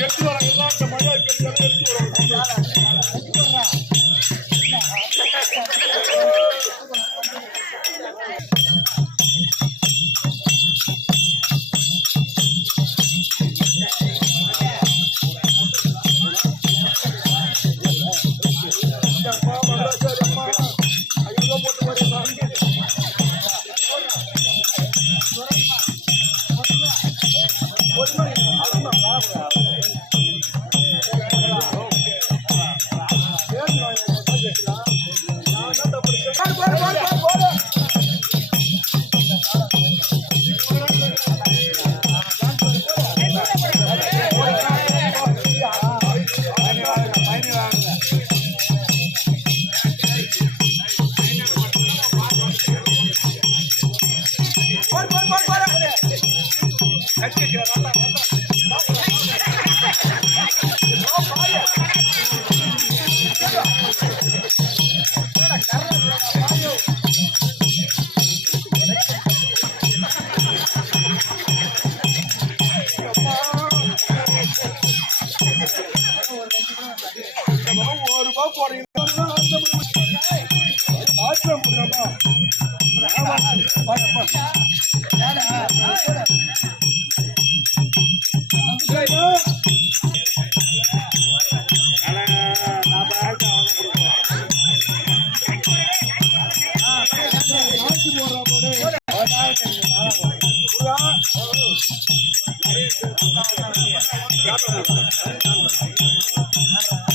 எடுத்து வர எல்லாம் இந்த மழை ஒரு ரூபாய் போறீங்க ஆசிரம் Thank you.